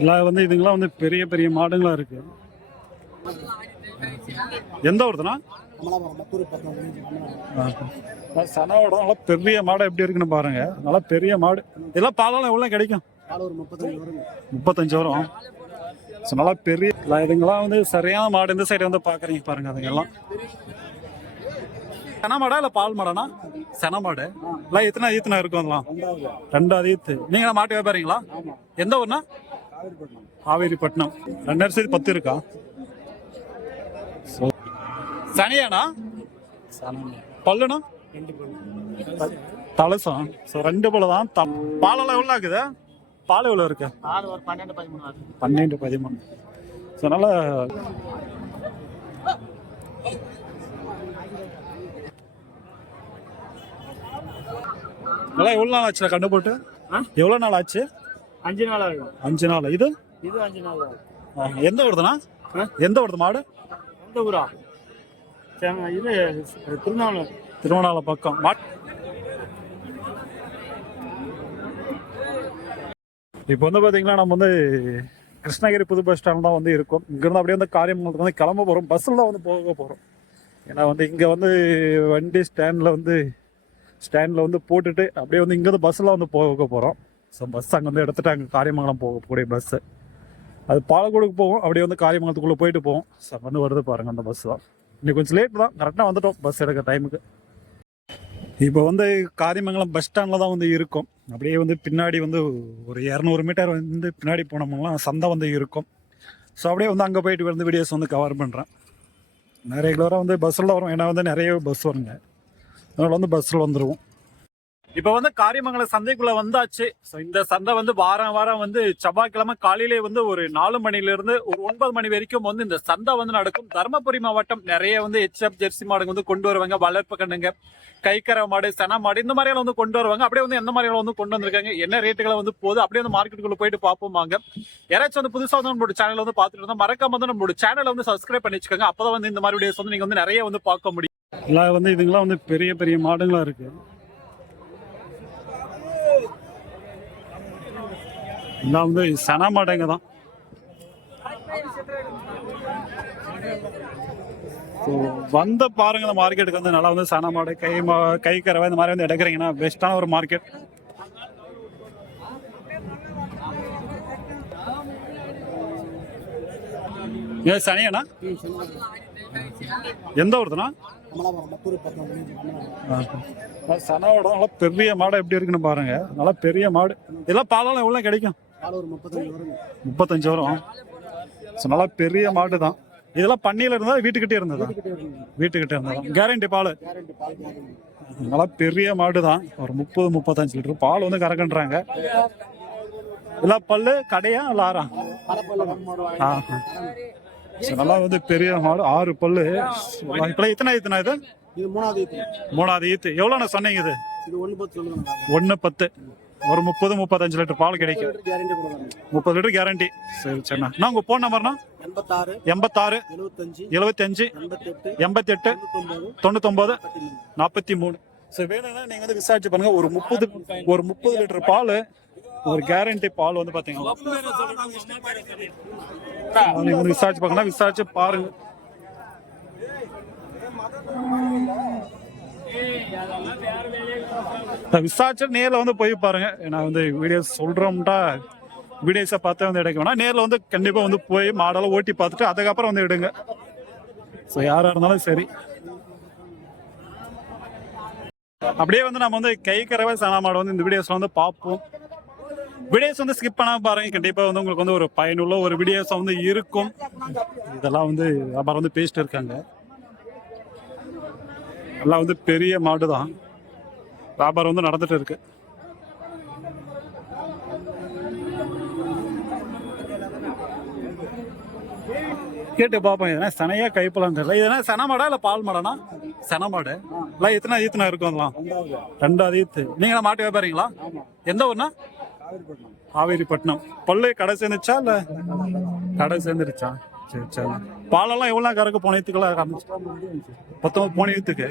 எல்லாம் வந்து இதுங்கெல்லாம் வந்து பெரிய பெரிய மாடுங்களா இருக்கு. எந்த ஊருதுண்ணா? சனவோட நல்லா பெரிய மாடு எப்படி இருக்குன்னு பாருங்க. நல்லா பெரிய மாடு. இதெல்லாம் பாலெல்லாம் எவ்வளோ கிடைக்கும்? முப்பத்தஞ்சு வரும். ஸோ நல்லா பெரிய இல்லை இதுங்கெல்லாம் வந்து சரியான மாடு. இந்த சைடு வந்து பார்க்குறீங்க பாருங்க அதுங்கெல்லாம். சென மாடா இல்லை பால் மாடானா சென மாடு. இல்லை எத்தனை ஈத்தனை இருக்கும் அதெல்லாம். ரெண்டாவது. ஈத்து. நீங்க மாட்டு வியாபாரிங்களா? எந்த ஊர்னா காவேரிப்பட்டினம். ரெண்டாயிரம் சேர்த்து பத்து இருக்கா? சனியானா? பல்லுனா? தலசம் ஸோ ரெண்டு போல தான். பாலெல்லாம் எவ்வளோ ஆகுது? பால் எவ்வளோ இருக்கு? பன்னெண்டு பதிமூணு. ஸோ அதனால நல்லா எவ்வளோ நாள் ஆச்சு? கண்டு போட்டு? எவ்வளோ நாள் ஆச்சு? அஞ்சு நாள் ஆகும். அஞ்சு நாள். இது? இது அஞ்சு நாள் ஆகும். எந்த வருதுண்ணா? எந்த வருது மாடு? எந்த ஊரா இது திருநாவளூர் திருவண்ணாமலை பக்கம். மா இப்போ வந்து பார்த்தீங்கன்னா நம்ம வந்து கிருஷ்ணகிரி புது பஸ் ஸ்டாண்ட் தான் வந்து இருக்கோம். இங்கேருந்து அப்படியே வந்து காரியமங்கலத்துக்கு வந்து கிளம்ப போகிறோம் பஸ்ஸில் தான் வந்து போக போகிறோம் ஏன்னா வந்து இங்கே வந்து வண்டி ஸ்டாண்டில் வந்து ஸ்டாண்டில் வந்து போட்டுட்டு அப்படியே வந்து இங்கேருந்து பஸ்ஸில் வந்து போக போகிறோம் ஸோ பஸ் அங்கே வந்து எடுத்துட்டு அங்கே காரியமங்கலம் போகக்கூடிய பஸ்ஸு அது பாலக்கோடுக்கு போவோம். அப்படியே வந்து காரியமங்கலத்துக்குள்ளே போயிட்டு போவோம். ஸோ வந்து வருது பாருங்கள் அந்த பஸ் தான். இன்னைக்கு கொஞ்சம் லேட் தான். கரெக்டாக வந்துட்டோம் பஸ் எடுக்க டைமுக்கு இப்போ வந்து காரியமங்கலம் பஸ் ஸ்டாண்டில் தான் வந்து இருக்கும். அப்படியே வந்து பின்னாடி வந்து ஒரு இரநூறு மீட்டர் வந்து பின்னாடி போனோம்லாம் சந்தை வந்து இருக்கும். ஸோ அப்படியே வந்து அங்கே போயிட்டு வந்து வீடியோஸ் வந்து கவர் பண்ணுறேன் நான் ரெகுலராக வந்து பஸ்ஸில் வரும். ஏன்னா வந்து நிறைய பஸ் வருங்க. அதனால் வந்து பஸ்ஸில் வந்துடுவோம் இப்போ வந்து காரியமங்கலம் சந்தைக்குள்ள வந்தாச்சு. ஸோ இந்த சந்தை வந்து வாரம் வாரம் வந்து செவ்வாய்க்கிழமை காலையிலே வந்து ஒரு நாலு மணில இருந்து ஒரு ஒன்பது மணி வரைக்கும் வந்து இந்த சந்தை வந்து நடக்கும். தருமபுரி மாவட்டம் நிறைய வந்து ஹெச்எப் ஜெர்சி மாடுங்க வந்து கொண்டு வருவாங்க. வளர்ப்பு கண்ணுங்க கைக்கரை மாடு சென மாடு இந்த மாதிரியெல்லாம் வந்து கொண்டு வருவாங்க. அப்படியே வந்து எந்த மாதிரியெல்லாம் வந்து கொண்டு வந்திருக்காங்க என்ன ரேட்டுகளை வந்து போகுது அப்படியே வந்து மார்க்கெட்டுக்குள்ள போயிட்டு பார்ப்போம் வாங்க. யாராச்சும் வந்து புதுசாக வந்து நம்மளோட சேனல் வந்து பார்த்துட்டு இருந்தோம் மறக்காம வந்து நம்மளோட சேனலை வந்து சப்ஸ்கிரைப் பண்ணி வச்சுக்கோங்க அப்பதான் வந்து இந்த மாதிரி வீடியோஸ் வந்து நீங்க வந்து நிறைய வந்து பார்க்க முடியும். எல்லாம் வந்து இதுங்கெல்லாம் வந்து பெரிய பெரிய மாடுங்களா இருக்கு. நான் வந்து சன மாடுங்க தான். ஸோ வந்த பாருங்க இந்த மார்க்கெட்டுக்கு வந்து நல்லா வந்து சன மாடு கை மா கை கறவை இந்த மாதிரி வந்து எடுக்கிறீங்கன்னா பெஸ்ட்டான ஒரு மார்க்கெட் ஏன் சனியண்ணா எந்த ஒருத்தனா சனோட நல்லா பெரிய மாடு எப்படி இருக்குன்னு பாருங்க. நல்லா பெரிய மாடு. இதெல்லாம் பாலெல்லாம் எவ்வளோ கிடைக்கும்? முப்பத்தஞ்சு வரும். ஸோ நல்லா பெரிய மாடு தான். இதெல்லாம் பண்ணையில இருந்தா வீட்டுக்கிட்டே இருந்ததா? வீட்டுக்கிட்டே இருந்ததா. கேரண்டி பால். நல்லா பெரிய மாடு தான். ஒரு முப்பது முப்பத்தஞ்சு லிட்டர் பால் வந்து கறக்குன்றாங்க. இதெல்லாம் பல்லு கடையா இல்ல ஆறா? ஆ நல்லா வந்து பெரிய மாடு. ஆறு பல்லு. இப்பெல்லாம் இத்தனை இத்தனை இது? மூணாவது ஈத்து. மூணாவது ஈத்து. எவ்வளோண்ணா சொன்னீங்க இது? ஒன்று பத்து. ஒரு முப்பது முப்பத்தஞ்சு லிட்டர் பால் கிடைக்கும். முப்பது லிட்டர் கேரண்டி சரி சரிண்ணா. நான் உங்கள் ஃபோன் நம்பர்னா எண்பத்தாறு எண்பத்தாறு எழுபத்தஞ்சு எண்பத்தெட்டு தொண்ணூத்தொம்பது நாற்பத்தி மூணு. ஸோ வேணும்னா நீங்கள் வந்து விசாரிச்சு பாருங்க. ஒரு முப்பது ஒரு முப்பது லிட்டர் பால் ஒரு கேரண்டி பால் வந்து பார்த்தீங்கன்னா நீங்கள் வந்து விசாரிச்சு பார்க்கணும் விசாரிச்சு பாருங்க. விசாரிச்சு நேரில் வந்து போய் பாருங்க. நான் வந்து வீடியோஸ் சொல்கிறோம்டா வீடியோஸை பார்த்து வந்து எடுக்க வேணாம். நேரில் வந்து கண்டிப்பாக வந்து போய் மாடெல்லாம் ஓட்டி பார்த்துட்டு அதுக்கப்புறம் வந்து எடுங்க. ஸோ யாராக இருந்தாலும் சரி. அப்படியே வந்து நம்ம வந்து கை கரவை சனா மாடு வந்து இந்த வீடியோஸில் வந்து பார்ப்போம். வீடியோஸ் வந்து ஸ்கிப் பண்ணாமல் பாருங்க. கண்டிப்பாக வந்து உங்களுக்கு வந்து ஒரு பயனுள்ள ஒரு வீடியோஸ் வந்து இருக்கும். இதெல்லாம் வந்து வியாபாரம் வந்து பேசிட்டு இருக்காங்க. எல்லாம் வந்து பெரிய மாடு தான் வியாபாரம் வந்து நடந்துட்டு இருக்கு. கேட்டு பார்ப்போம் எதனா சனையா கைப்பலாம் தெரியல. எதனா சனமாடா இல்லை பால் மாடானா சனமாடு இல்லை எத்தனை ஈத்துனா இருக்கும் அதெல்லாம்? ரெண்டாவது ஈத்து. நீங்களா மாட்டு வியாபாரிங்களா? எந்த ஊர்னா காவேரிப்பட்டினம். பல்லு கடை சேர்ந்துச்சா இல்லை? கடை சேர்ந்துருச்சா? சரி சரி. பாலெல்லாம் எவ்வளோ கறக்க போன ஈத்துக்கெல்லாம் கறந்துச்சு பத்தொம்பது போன ஈத்துக்கு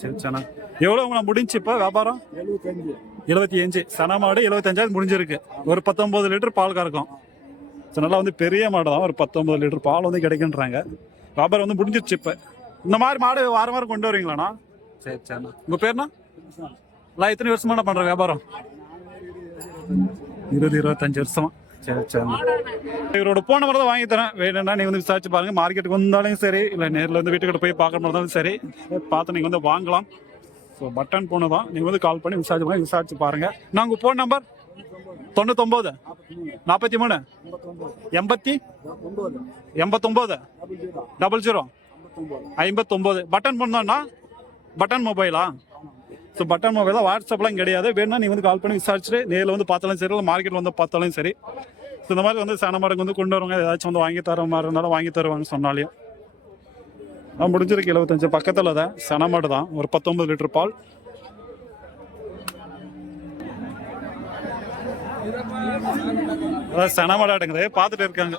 சரி சரிண்ணா எவ்வளோ உங்களை முடிஞ்சு இப்போ வியாபாரம்? எழுபத்தி அஞ்சு. சன மாடு எழுபத்தஞ்சாவது முடிஞ்சிருக்கு. ஒரு பத்தொன்பது லிட்டர் பால் கறக்கும். ஸோ நல்லா வந்து பெரிய மாடு தான். ஒரு பத்தொம்பது லிட்டர் பால் வந்து கிடைக்குன்றாங்க. வியாபாரம் வந்து முடிஞ்சிருச்சு இப்போ. இந்த மாதிரி மாடு வாரம் வாரம் கொண்டு வருவீங்களாண்ணா சரி சரிண்ணா உங்கள் பேர்ண்ணா? எல்லாம் எத்தனை வருஷமான பண்ணுற வியாபாரம்? இருபது இருபத்தஞ்சு வருஷமா. சரி சரிண்ணா இவரோட போன நம்பர் தான் வாங்கி தரேன். வேணும்னா நீங்கள் வந்து விசாரிச்சு பாருங்க. மார்க்கெட்டுக்கு வந்தாலும் சரி இல்லை நேரில் வந்து வீட்டுக்கிட்ட போய் பார்க்குற மாதிரி இருந்தாலும் சரி பார்த்து நீங்கள் வந்து வாங்கலாம். ஸோ பட்டன் போன தான் நீங்கள் வந்து கால் பண்ணி விசாரிச்சு பாருங்க விசாரிச்சு பாருங்க. நான் உங்கள் ஃபோன் நம்பர் தொண்ணூத்தொம்பது. நாற்பத்தி மூணு எண்பத்தி? எண்பத்தொம்போது. டபுள் ஜீரோ ஐம்பத்தொம்பது. ஐம்பத்தொம்போது பட்டன் பண்ணோன்னா பட்டன் மொபைலா ஸோ பட்டன் தான் வாட்ஸ்அப்லாம் கிடையாது. வேணும்னா நீங்கள் வந்து கால் பண்ணி விசாரிச்சுட்டு நேரில் வந்து பார்த்தாலும் சரி இல்லை மார்க்கெட் வந்து பார்த்தாலும் சரி. ஸோ இந்த மாதிரி வந்து சன மடங்கு வந்து கொண்டு வருவாங்க. ஏதாச்சும் வந்து வாங்கி தர மாதிரி இருந்தாலும் வாங்கி தருவாங்க சொன்னாலையும் நான் முடிஞ்சிருக்கு எழுபத்தஞ்சு. பக்கத்தில் தான் சனமாடு தான். ஒரு பத்தொன்பது லிட்டர் பால். அதான் சன பார்த்துட்டு இருக்காங்க.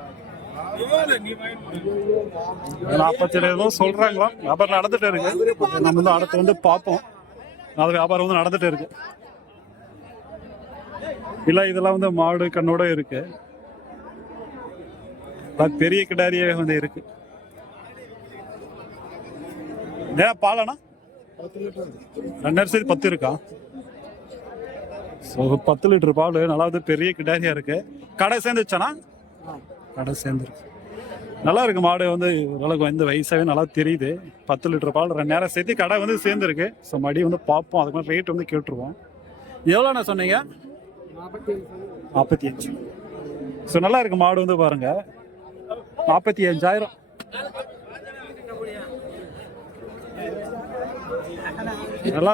நாற்பத்தி ஏழு ஏதோ சொல்றாங்களா? வியாபாரம் நடந்துட்டு இருக்கு. நம்ம வந்து அடுத்து வந்து பார்ப்போம். அது வியாபாரம் வந்து நடந்துட்டு இருக்கு. இல்ல இதெல்லாம் வந்து மாடு கண்ணோட இருக்கு. பெரிய கிடாரியே வந்து இருக்கு. ஏன் பாலனா ரெண்டாயிரம் சரி பத்து இருக்கா? ஸோ பத்து லிட்டர் பால் நல்லா வந்து பெரிய கிடாரியா இருக்கு. கடை சேர்ந்துச்சானா கடை சேர்ந்துருக்கு. நல்லா இருக்கு. மாடு வந்து ஓரளவுக்கு வந்து வயசாகவே நல்லா தெரியுது. பத்து லிட்டர் பால் ரெண்டு நேரம் சேர்த்து கடை வந்து சேர்ந்துருக்கு. ஸோ மடி வந்து பார்ப்போம். அதுக்கு மாதிரி ரேட் வந்து கேட்டுருவோம். எவ்வளோண்ணா சொன்னீங்க? நாற்பத்தி அஞ்சு ஸோ நல்லா இருக்கு. மாடு வந்து பாருங்க. நாற்பத்தி அஞ்சாயிரம் நல்லா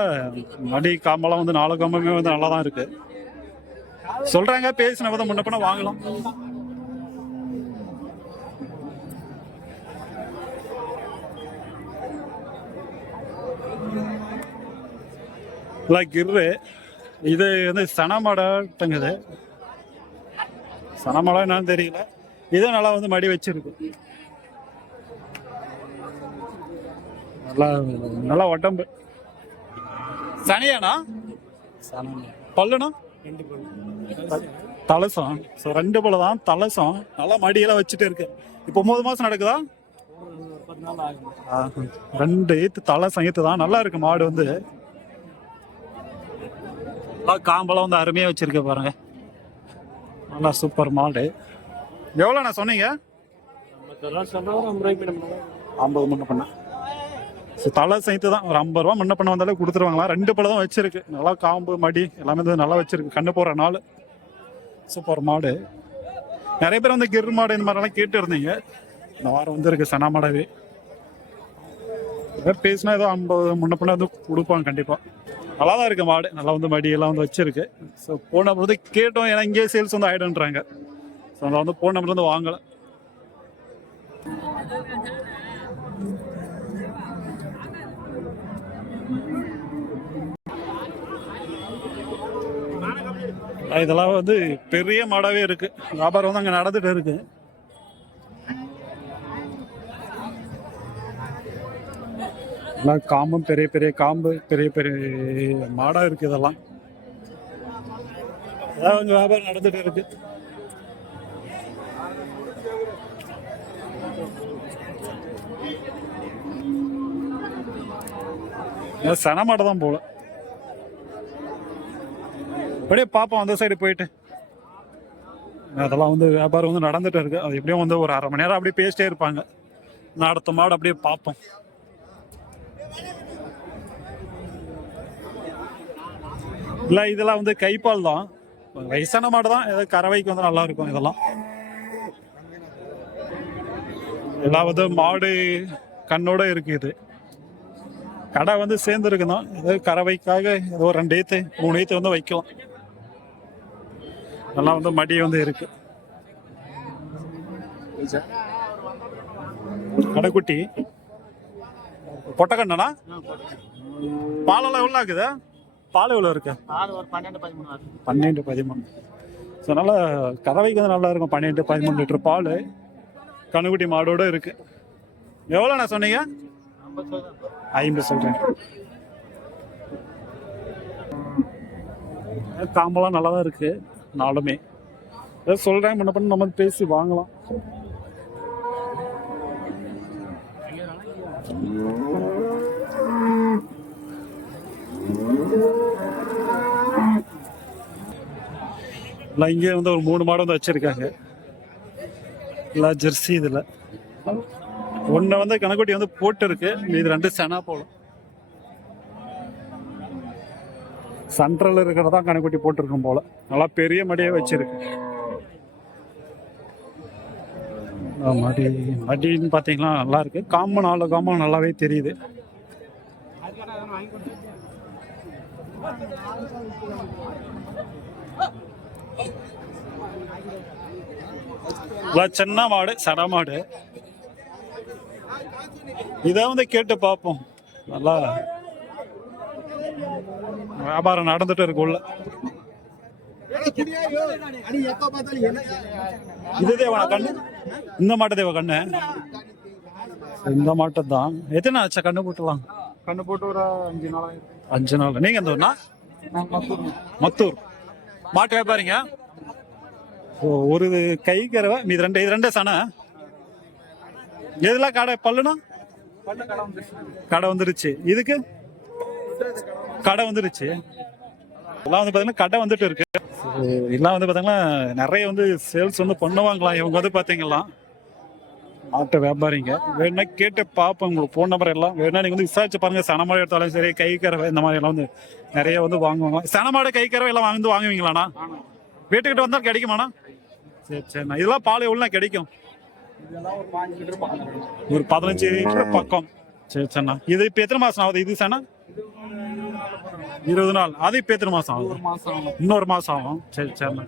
மடி காம்பெல்லாம் வந்து நாலு காம்புமே வந்து நல்லா தான் இருக்கு. சொல்றாங்க பேசின விதம் முன்ன பண்ண வாங்கலாம். லைக் இரு. இது வந்து சனமாடட்டுங்குது சனமாடம் என்னன்னு தெரியல. இது நல்லா வந்து மடி வச்சிருக்கு. நல்லா நல்லா உடம்பு. சனியானா பல்லுனா தலசம். ஸோ ரெண்டு பல்லு தான் தலசம். நல்லா மடியெல்லாம் வச்சுட்டு இருக்கு. இப்போ ஒன்பது மாசம் நடக்குதா. ரெண்டு ஈத்து தலசம் ஈத்து தான் நல்லா இருக்கு மாடு வந்து. காம்பெல்லாம் வந்து அருமையா வச்சிருக்க பாருங்க. நல்லா சூப்பர் மாடு. எவ்வளோண்ணா சொன்னீங்க? ஐம்பது முன்ன பண்ண. ஸோ தலை சைத்து தான். ஒரு ஐம்பது ரூபா முன்ன பண்ண வந்தாலே கொடுத்துருவாங்களா? ரெண்டு பழம் தான் வச்சிருக்கு. நல்லா காம்பு மடி எல்லாமே நல்லா வச்சிருக்கு. கண்ணு போடுற நாள். சூப்பர் மாடு. நிறைய பேர் வந்து கிர் மாடு இந்த மாதிரிலாம் கேட்டு இருந்தீங்க. இந்த வாரம் வந்து இருக்கு சனா மாடவே. பேசினா ஏதோ ஐம்பது முன்ன பண்ண வந்து கொடுப்பாங்க கண்டிப்பா. நல்லா தான் இருக்கு மாடு. நல்லா வந்து மடி எல்லாம் வந்து வச்சிருக்கு. ஸோ போன வந்து கேட்டோம் ஏன்னா இங்கேயே சேல்ஸ் வந்து ஆகிடுன்றாங்க ஸோ அதை வந்து போன நம்பர்ல இருந்து வாங்கலை. இதெல்லாம் வந்து பெரிய மாடாவே இருக்கு. வியாபாரம் வந்து அங்கே நடந்துட்டு இருக்கு. எல்லாம் காம்பும் பெரிய பெரிய காம்பு பெரிய பெரிய மாடாக இருக்குது இதெல்லாம். அதான் கொஞ்சம் வியாபாரம் நடந்துட்டு இருக்கு. சன மாடு தான் போல. அப்படியே பார்ப்போம் அந்த சைடு போயிட்டு. அதெல்லாம் வந்து வியாபாரம் வந்து நடந்துட்டு இருக்கு. அது எப்படியும் வந்து ஒரு அரை மணி நேரம் அப்படியே பேசிட்டே இருப்பாங்க. நான் அடுத்த மாடு அப்படியே பார்ப்போம் இல்லை இதெல்லாம் வந்து கைப்பால் தான். வயசான மாடு தான். ஏதோ கறவைக்கு வந்து நல்லா இருக்கும் இதெல்லாம். எல்லாம் வந்து மாடு கண்ணோட இருக்கு இது. கடை வந்து சேர்ந்துருக்குதான் ஏதோ கறவைக்காக ஏதோ ரெண்டு ஏத்து மூணு ஏத்து வந்து வைக்கலாம். அதெல்லாம் வந்து மடி வந்து இருக்கு. கடைக்குட்டி. பொட்டக்கண்ணனா பாலெல்லாம் எவ்வளோ ஆகுது பால் எவ்வளோ இருக்கு? பன்னெண்டு பதிமூணு பன்னெண்டு பதிமூணு. ஸோ நல்லா கறவைக்கு வந்து நல்லா இருக்கும். பன்னெண்டு பதிமூணு லிட்டர் பால். கணுக்குட்டி மாடோட இருக்கு. எவ்வளோண்ணா சொன்னீங்க? ஐம்பது சொல்கிறேன் காம்பெல்லாம் நல்லா தான் இருக்கு. நாலுமே. ஏதோ சொல்கிறேன் முன்ன பண்ணி நம்ம பேசி வாங்கலாம். இல்லை இங்கே வந்து ஒரு மூணு மாடு வந்து வச்சுருக்காங்க. எல்லாம் ஜெர்சி இதில். ஒன்று வந்து கணக்குட்டி வந்து போட்டு இருக்கு இது ரெண்டு செனா போடும். சென்ட்ரல் இருக்கிறதா கணக்குட்டி போட்டிருக்கும் போல். நல்லா பெரிய மடியே வச்சுருக்கு. மடி மடின்னு பார்த்தீங்கன்னா நல்லா இருக்கு. காமன் நாலு காமன் நல்லாவே தெரியுது. சின்ன மாடு சட மாடு. இதை வந்து கேட்டு பார்ப்போம் நல்லா வியாபாரம் நடந்துட்டு இருக்கு உள்ள. இது தேவனா கண்ணு? இந்த மாட்டு தேவ கண்ணு. இந்த மாட்டு தான் எத்தனை ஆச்சா? கண்ணு போட்டுலாம். கண்ணு போட்டு ஒரு அஞ்சு நாளாயிரம் அஞ்சு நாள். நீங்க எந்த ஊர்னா மத்தூர். மாட்டு வியாபாரிங்க? ஒரு கை கறவை இது ரெண்டு இது ரெண்டே சனை? எதுலாம் கடை? பல்லுனா? கடை கடை வந்துருச்சு. இதுக்கு? கடை வந்துருச்சு. எல்லாம் வந்து பார்த்தீங்கன்னா கடை வந்துட்டு இருக்கு. எல்லாம் வந்து பார்த்தீங்கன்னா நிறைய வந்து சேல்ஸ் வந்து பண்ணுவாங்களாம் இவங்க வந்து பார்த்தீங்களா ஆட்டோ வியாபாரிங்க. வேணா கேட்டு பார்ப்போம் உங்களுக்கு. ஃபோன் நம்பர் எல்லாம். வேணா நீங்கள் வந்து விசாரிச்சு பாருங்க. சனமாடு எடுத்தாலும் சரி கை கறவை இந்த மாதிரி எல்லாம் வந்து நிறைய வந்து வாங்குவாங்க. சனமாடு கை கறவை எல்லாம் வாங்கி வாங்குவீங்களாண்ணா? வீட்டுக்கிட்ட வந்தால் கிடைக்குமாண்ணா? சரி சரிண்ணா. இதெல்லாம் பால் எவ்வளோ கிடைக்கும்? ஒரு பதினஞ்சு லிட்டர் பக்கம். சரி சரிண்ணா. இது இப்போ எத்தனை மாதம் ஆகுது? இது சேனா இருபது நாள். அது இப்போ எத்தனை மாதம் ஆகுது? ஒரு மாசம் ஆகும் இன்னொரு மாதம் ஆகும். சரி சரிண்ணா.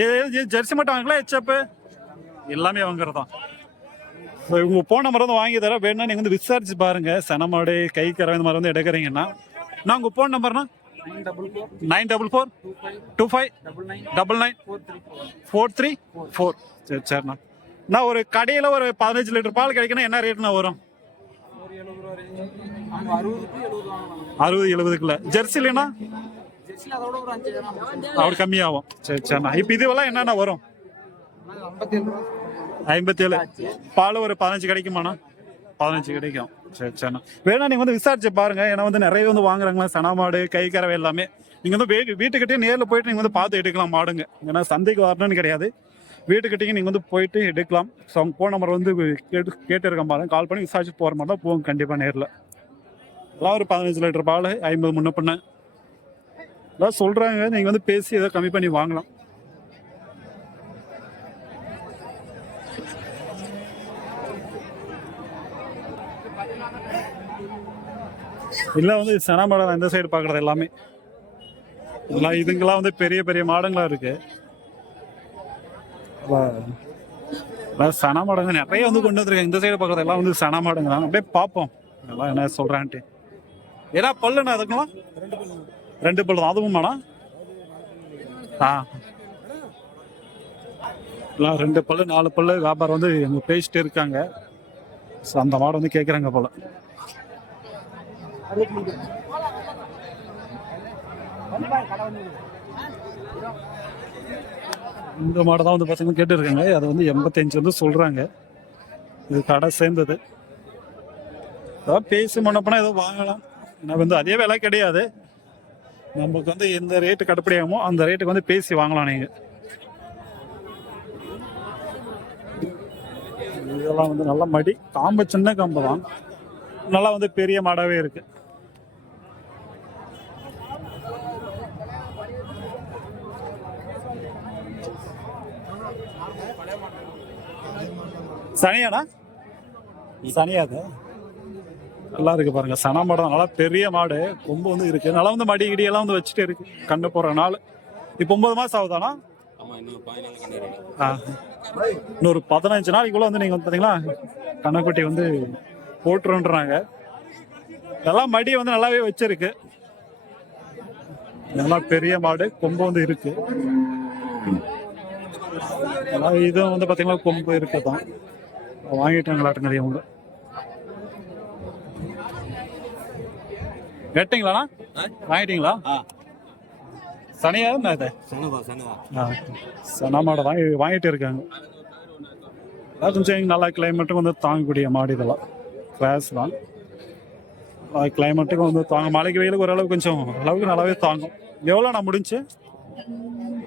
இது ஜெர்சி மட்டும் வாங்கலாம் ஹெச்எப்பு எல்லாமே வாங்குறதான் ஸோ இவங்க ஃபோன் நம்பர் வந்து வாங்கி தர வேணும்னா நீங்கள் வந்து விசாரிச்சு பாருங்க. சனமாடு கை கரை இந்த மாதிரி வந்து எடுக்கிறீங்கன்னா. நான் உங்கள் phone நம்பர்னா nine double four two five double nine four three four சரி சரிண்ணா நான் ஒரு கடையில் ஒரு பதினஞ்சு லிட்டர் பால் கிடைக்கணும் என்ன ரேட்னா வரும் அறுபது எழுபதுக்குள்ள ஜெர்சி இல்லைன்னா அவர் கம்மியாகும் சரி சரிண்ணா இப்போ இதுவெல்லாம் என்னென்ன வரும் ஐம்பத்தி ஏழு ஐம்பத்தேழு பால் ஒரு பதினஞ்சு கிடைக்குமாண்ணா பதினஞ்சு கிடைக்கும் சரி சரிண்ணா வேணா நீங்கள் வந்து விசாரிச்சு பாருங்க. ஏன்னா வந்து நிறைய வந்து வாங்குறாங்களா சனா மாடு கை கறவை எல்லாமே. நீங்கள் வந்து வீட்டு வீட்டுக்கிட்டே நேரில் போயிட்டு நீங்கள் வந்து பார்த்து எடுக்கலாம் மாடுங்க. ஏன்னா சந்தைக்கு வரணும்னு கிடையாது. வீட்டுக்கிட்டே நீங்கள் வந்து போயிட்டு எடுக்கலாம். ஸோ அவங்க ஃபோன் நம்பர் வந்து கேட்டு கேட்டுருக்கேன் பாருங்க. கால் பண்ணி விசாரிச்சு போகிற மாதிரி தான் போகும் கண்டிப்பாக நேரில். எல்லாம் ஒரு பதினஞ்சு லிட்டர் பால் ஐம்பது முன்ன பண்ண எல்லாம் சொல்கிறாங்க நீங்கள் வந்து பேசி ஏதோ கம்மி பண்ணி வாங்கலாம். இல்லை வந்து சனா தான் இந்த சைடு பார்க்குறது எல்லாமே. எல்லாம் இதுங்கெல்லாம் வந்து பெரிய பெரிய மாடுங்களா இருக்குது எல்லாம் சனா மாடுங்க நிறைய வந்து கொண்டு வந்திருக்காங்க. இந்த சைடு பார்க்குறது எல்லாம் வந்து சனா மாடுங்க தான். அப்படியே பார்ப்போம். எல்லாம் என்ன சொல்கிறான்ட்டு ஏன்னா பல்லுண்ணா அதுக்கெல்லாம் ரெண்டு பல்லு தான். அதுவும் மாடா ஆ. எல்லாம் ரெண்டு பல்லு நாலு பல்லு வியாபாரம் வந்து எங்க பேசிட்டு இருக்காங்க. ஸோ அந்த மாடு வந்து கேட்குறாங்க போல. இந்த மாடு தான் வந்து பார்த்தீங்கன்னா கேட்டுருக்காங்க. அது வந்து எண்பத்தஞ்சு வந்து சொல்கிறாங்க இது கடை சேர்ந்தது. ஏதாவது பேசி பண்ணப்போனா ஏதோ வாங்கலாம். ஏன்னா வந்து அதே விலை கிடையாது. நமக்கு வந்து எந்த ரேட்டு கட்டுப்படியாகுமோ அந்த ரேட்டுக்கு வந்து பேசி வாங்கலாம் நீங்கள் இதெல்லாம் வந்து நல்ல மடி. காம்பு சின்ன காம்பு தான். நல்லா வந்து பெரிய மாடாகவே இருக்கு. சனியாடா சனியாது நல்லா இருக்கு பாருங்க. சன மாடு நல்லா பெரிய மாடு. கொம்பு வந்து இருக்கு. நல்லா வந்து மடி கிடியெல்லாம் வந்து வச்சுட்டு இருக்கு. கண்ணு போற நாள். இப்போ ஒன்பது மாசம் ஆகுதானா இன்னொரு பதினஞ்சு நாளைக்குள்ள வந்து நீங்க வந்து பாத்தீங்களா கண்ணுக்குட்டி வந்து போட்டுருன்றாங்க இதெல்லாம் மடி வந்து நல்லாவே வச்சிருக்கு. நல்லா பெரிய மாடு கொம்பு வந்து இருக்கு. இதுவும் வந்து பாத்தீங்கன்னா கொம்பு இருக்குதான். வாங்கிட்டாங்களாட்டுங்க இவங்க கேட்டீங்களாண்ணா? வாங்கிட்டீங்களா? சனியா? என்ன இது? சன மாடை வாங்கி வாங்கிட்டு இருக்காங்க. அதான் கொஞ்சம் நல்லா கிளைமேட்டுக்கும் வந்து தாங்கக்கூடிய மாடு இதெல்லாம். கிளாஸ் தான். கிளைமேட்டுக்கும் வந்து தாங்க மழைக்கு வெயிலுக்கு ஓரளவுக்கு கொஞ்சம் அளவுக்கு நல்லாவே தாங்கும். எவ்வளோ நான் முடிஞ்சு?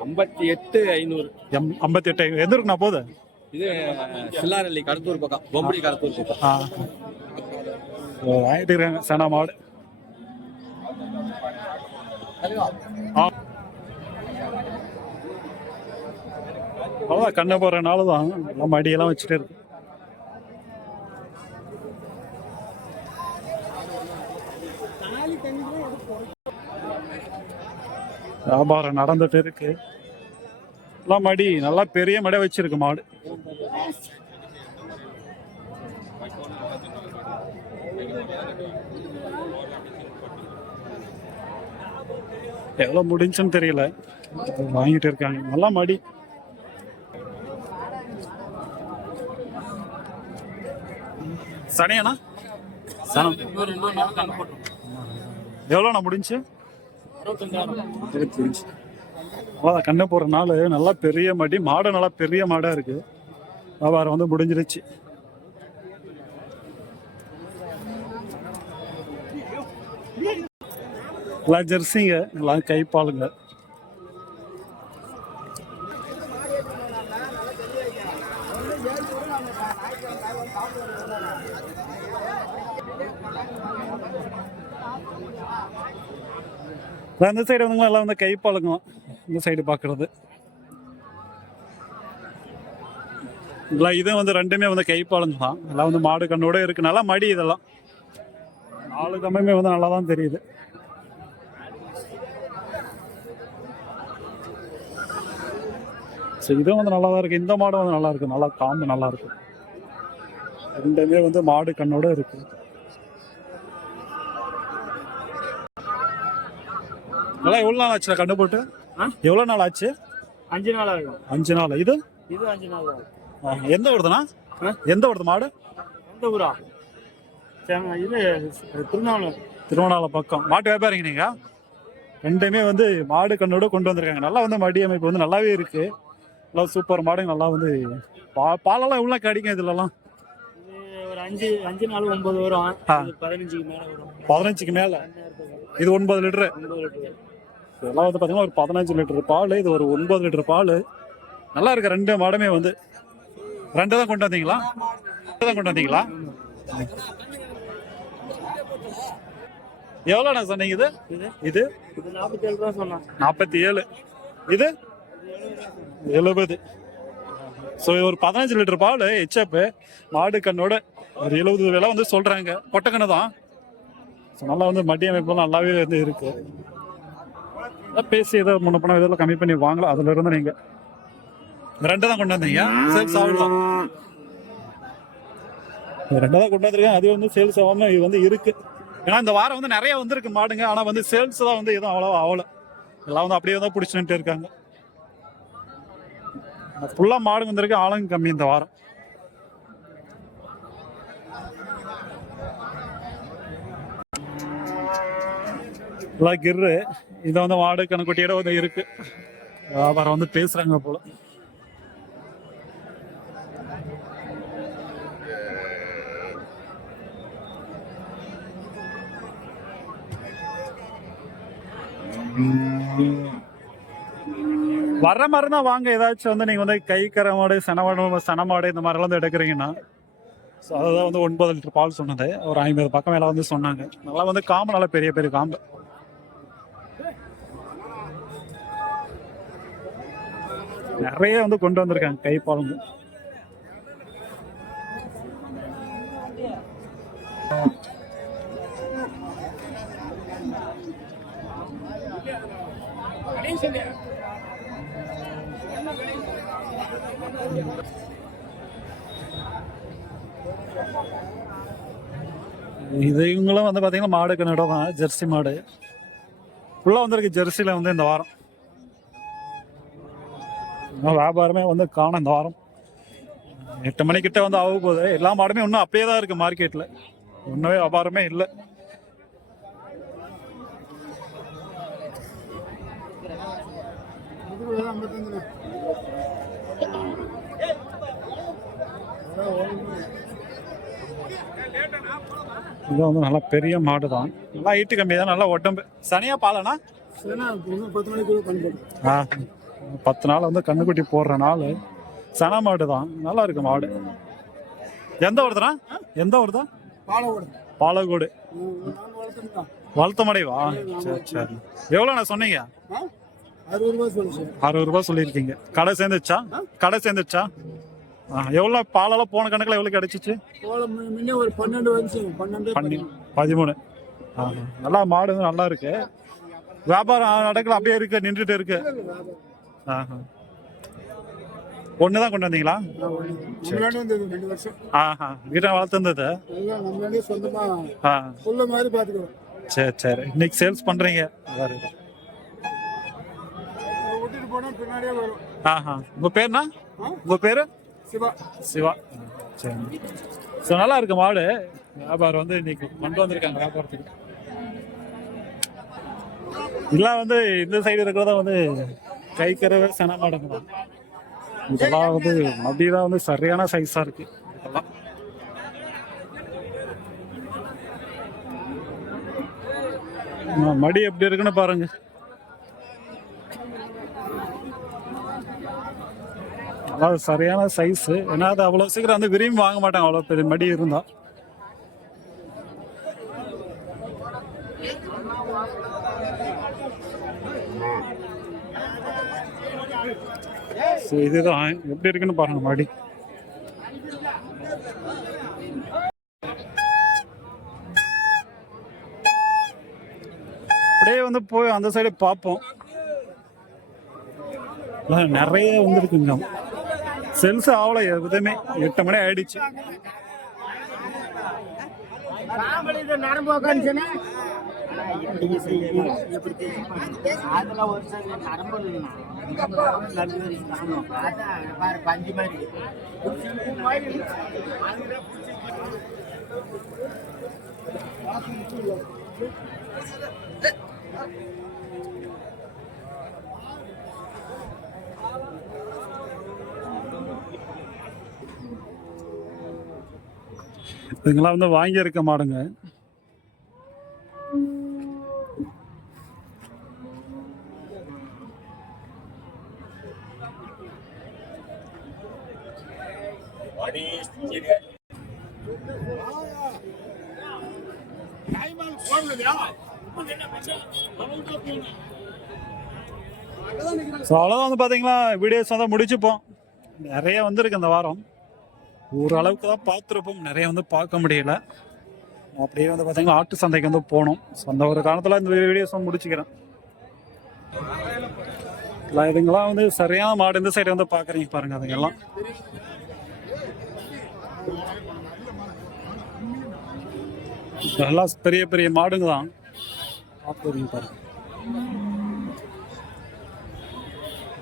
ஐம்பத்தி எட்டு ஐநூறு. எம் ஐம்பத்தி எட்டு எந்த இருக்கு நான் போகுது? இது சில்லாரள்ளி கடத்தூர் பக்கம். பொம்படி கடத்தூர் பக்கம். ஆ. வாங்கிட்டு இருக்காங்க. சன மாடு. ஆ. அவ்வளோதான் கண்ணை போடுறனால தான் நல்லா மடியெல்லாம் வச்சுட்டு இருக்கு. வியாபாரம் நடந்துட்டு இருக்கு. எல்லாம் மடி நல்லா பெரிய மடை வச்சிருக்கு மாடு. எவ்வளோ முடிஞ்சுன்னு தெரியல. வாங்கிட்டு இருக்காங்க. நல்லா மடி. சனியாண்ணா சனம். எவ்வளோண்ணா முடிஞ்சு? இருபத்தஞ்சு. அவ்வளோதான் கண்ணை போடுறனால நல்லா பெரிய மடி. மாடு நல்லா பெரிய மாடாக இருக்கு. வியாபாரம் வந்து முடிஞ்சிருச்சு. எல்லாம் ஜெர்சிங்க. எல்லாம் கைப்பாலுங்க இந்த சைடு வந்து எல்லாம் வந்து கைப்பாலுங்க இந்த சைடு பார்க்கறது இல்லை இது வந்து ரெண்டுமே வந்து கைப்பாலுங்க தான். எல்லாம் வந்து மாடு கண்ணோட இருக்கு. நல்லா மடி இதெல்லாம். நாலு தமையுமே வந்து நல்லா தான் தெரியுது. ஸோ இதுவும் வந்து நல்லா தான் இருக்கு. இந்த மாடும் வந்து நல்லா இருக்கு. நல்லா காம்பு நல்லா இருக்கு. ரெண்டுமே வந்து மாடு கண்ணோட இருக்குது நல்லா எவ்வளோ நாள் ஆச்சு கண்ணு போட்டு? ஆ? எவ்வளோ நாள் ஆச்சு? அஞ்சு நாள் ஆகும் அஞ்சு நாள்? இது? இது அஞ்சு நாள் ஆகும் ஆ, எந்த ஊருதுண்ணா? ஆ? எந்த ஊருது மாடு? எந்த ஊரா? இது திருநாவளம் திருவண்ணாமலை பக்கம். மாட்டு வியாபாரிங்க நீங்க? ரெண்டுமே வந்து மாடு கண்ணோட கொண்டு வந்திருக்காங்க. நல்லா வந்து மடி அமைப்பு வந்து நல்லாவே இருக்கு. நல்லா சூப்பர் மாடு நல்லா வந்து பா பாலெல்லாம் எவ்வளோ கிடைக்கும் இதுலலாம்? இது ஒரு அஞ்சு அஞ்சு நாள் ஒன்பது வரும். பதினஞ்சுக்கு மேல வரும். பதினஞ்சுக்கு மேலே? இது ஒன்பது லிட்டரு? ஒன்பது லிட்டர். இதெல்லாம் வந்து பார்த்தீங்கன்னா ஒரு பதினஞ்சு லிட்டர் பால் இது ஒரு ஒன்பது லிட்டர் பால். நல்லா இருக்கு ரெண்டு மாடுமே வந்து. ரெண்டு தான் கொண்டு வந்தீங்களா? ரெண்டு தான் கொண்டு வந்தீங்களா? எவ்வளோண்ணா சொன்னீங்க இது? இது? இது? நாற்பத்தி ஏழு ரூபா நாற்பத்தி ஏழு இது எழுபது ஸோ ஒரு பதினஞ்சு லிட்டர் பால் ஹெச்அப்பு மாடு கண்ணோட ஒரு எழுபது விலை வந்து சொல்கிறாங்க பொட்டக்கண்ணு தான். ஸோ நல்லா வந்து மடி அமைப்பு நல்லாவே வந்து இருக்குது பேசி ஏதோ முன்ன பணம் இதெல்லாம் கம்மி பண்ணி வாங்கலாம். அதுல இருந்து நீங்க ரெண்டு தான் கொண்டு வந்தீங்க. சேல்ஸ் ஆகலாம் ரெண்டு தான் கொண்டு வந்திருக்கேன். அது வந்து சேல்ஸ் ஆகாம இது வந்து இருக்கு. ஏன்னா இந்த வாரம் வந்து நிறைய வந்திருக்கு மாடுங்க. ஆனா வந்து சேல்ஸ் தான் வந்து எதுவும் அவ்வளோ ஆகல. எல்லாம் வந்து அப்படியே தான் பிடிச்சிட்டு இருக்காங்க. ஃபுல்லா மாடு வந்திருக்கு. ஆளுங்க கம்மி இந்த வாரம். எல்லாம் கிர்ரு. இதை வந்து மாடு கணக்குட்டியோட வந்து இருக்கு. வியாபாரம் வந்து பேசுறாங்க போல. வர்ற மாதிரி தான் வாங்க. ஏதாச்சும் வந்து நீங்க வந்து கை கரை மாடு சனமாடு இந்த மாதிரிலாம் வந்து எடுக்கிறீங்கன்னா ஸோ அதுதான் வந்து ஒன்பது லிட்டர் பால் சொன்னது. ஒரு ஐம்பது பக்கம் மேலே வந்து சொன்னாங்க. நல்லா வந்து காம்பு நல்லா பெரிய பெரிய காம்பு. நிறைய வந்து கொண்டு வந்திருக்காங்க கைப்பாலம் இது இவங்களும் வந்து பார்த்தீங்கன்னா மாடு கன்னடம் தான் ஜெர்சி மாடு. ஃபுல்லாக வந்திருக்கு ஜெர்சியில் வந்து இந்த வாரம். வியாபாரமே வந்து காணும் இந்த வாரம். எட்டு மணிக்கிட்ட வந்து ஆக போகுது. எல்லா மாடுமே இன்னும் அப்படியே தான் இருக்குது மார்க்கெட்டில் ஒன்றுமே வியாபாரமே இல்லை. இது வந்து நல்லா பெரிய மாடு தான் நல்லா ஈட்டு கம்மி தான் நல்லா உடம்பு சனியா பாலனா பத்து மணிக்குள்ள ஆ. பத்து நாள் வந்து கண்ணுக்குட்டி போடுற நாள். சன மாடு தான். நல்லா இருக்கு மாடு. எந்த எந்த ஊருதா? பாலவோடு பாலக்கோடு நான் வளர்த்துருந்தான் வளர்த்த மாடைவா? சரி சரி. எவ்வளோண்ணா சொன்னீங்க? அறுபது ரூபாய் ரூபாய் சொல்லியிருக்கீங்க. கடை சேர்ந்துச்சா கடை சேர்ந்துச்சா எவ்வளோ பாலெல்லாம் போன கணக்கில் எவ்வளோ கிடைச்சிச்சு? பன்னெண்டு பதிமூணு. நல்லா மாடு நல்லா இருக்கு. வியாபாரம் நடக்கல அப்படியே இருக்கு நின்றுட்டு இருக்கு. ஒன்று தான் கொண்டு வந்தீங்களா? ஆஹா. வீட்டை வளர்த்துருந்தது? சரி சரி. இன்னைக்கு சேல்ஸ் பண்ணுறீங்க ஆஹா. உங்கள் பேர்னா? உங்கள் பேர்? சிவா. சிவா. சரி. ஸோ நல்லா இருக்கு மாடு. வியாபாரம் வந்து இன்னைக்கு கொண்டு வந்திருக்காங்க வியாபாரத்துக்கு. இதெல்லாம் வந்து இந்த சைடு இருக்கிறதா வந்து கை கறவை மாடுங்க தான். இதெல்லாம் வந்து மடிதான் வந்து சரியான சைஸா இருக்கு. இதெல்லாம் மடி எப்படி இருக்குன்னு பாருங்க. அதாவது சரியான சைஸ் ஏன்னா அது அவ்வளோ சீக்கிரம் வந்து விரும்பி வாங்க மாட்டாங்க அவ்வளோ பெரிய மடி இருந்தா. ஸோ இதுதான். எப்படி இருக்குன்னு பாருங்க மாடி. அப்படியே வந்து போய் அந்த சைடு பார்ப்போம். நிறைய வந்துருக்குங்க செல்ஸ் ஆகல எதுவுமே. எட்டு மணி ஆயிடுச்சு. அதெல்லாம் பஞ்சு மாதிரி இதுங்கெல்லாம் வந்து வாங்கியிருக்க மாடுங்க. ஸோ அவ்வளோதான் வந்து பார்த்தீங்களா வீடியோஸ் வந்து முடிச்சுப்போம். நிறைய வந்துருக்கு இந்த வாரம். ஓரளவுக்கு தான் பார்த்துருப்போம். நிறைய வந்து பார்க்க முடியல. அப்படியே வந்து பார்த்தீங்கன்னா ஆட்டு சந்தைக்கு வந்து போகணும் ஸோ அந்த ஒரு காலத்தில் இந்த வீடியோஸ் வந்து முடிச்சுக்கிறேன். இல்லை வந்து சரியான மாடு இந்த சைடு வந்து பார்க்குறீங்க பாருங்கள் அதுங்கெல்லாம். இதெல்லாம் பெரிய பெரிய மாடுங்க தான். பார்த்துருங்க பாருங்க.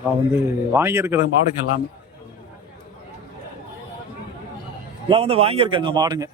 நான் வந்து வாங்கியிருக்கிற மாடுங்க எல்லாமே. எல்லாம் வந்து வாங்கியிருக்காங்க மாடுங்க.